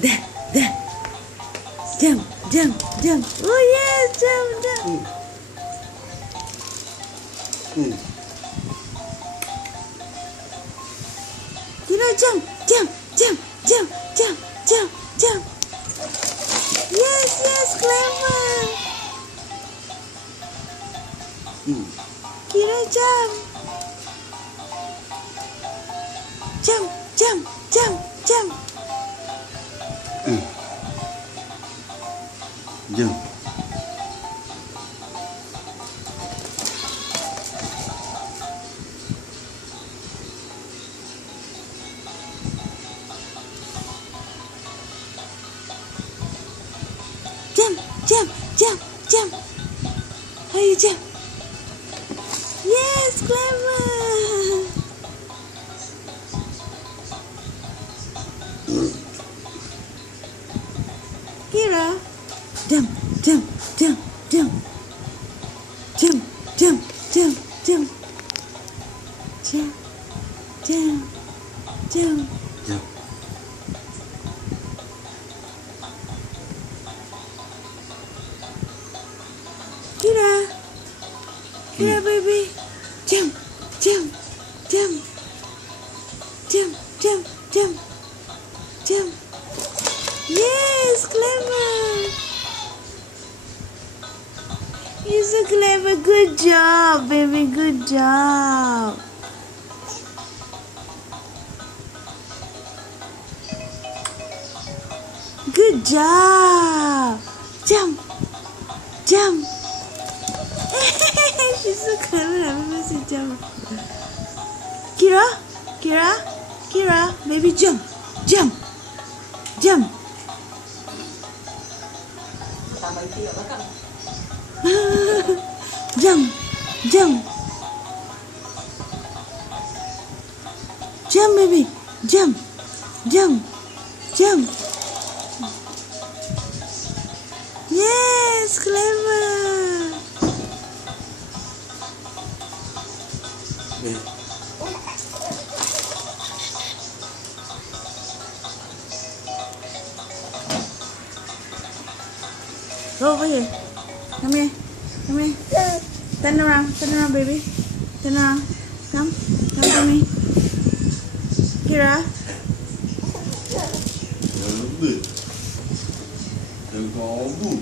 There, there. Jump, jump, jump. Oh yes, jump, jump. Jump, jump, jump, jump, jump, jump, jump. Yes, yes, clever. Kira, jump. Jump, jump, jump, jump. Jump. Jump, jump, jump, jump. How you jump? Yes, clever. Kira, jump, jump, jump, jump. Jump, jump, jump, jump. Jump, jump, jump. Jump. Kira, Kira baby, jump, jump, jump, jump, jump, jump, jump. Yes, clever. You're so clever. Good job, baby. Good job. Good job. Jump, jump. She's so clever. I'm going to jump. Kira, Kira, Kira, baby, jump, jump, jump. Jump, jump, jump, baby, jump, jump, jump. Yes, clever. Go over here. Come here. Come here. Turn around, baby. Turn around. Come to me. Kira. Đừng có bự. Đừng có bự.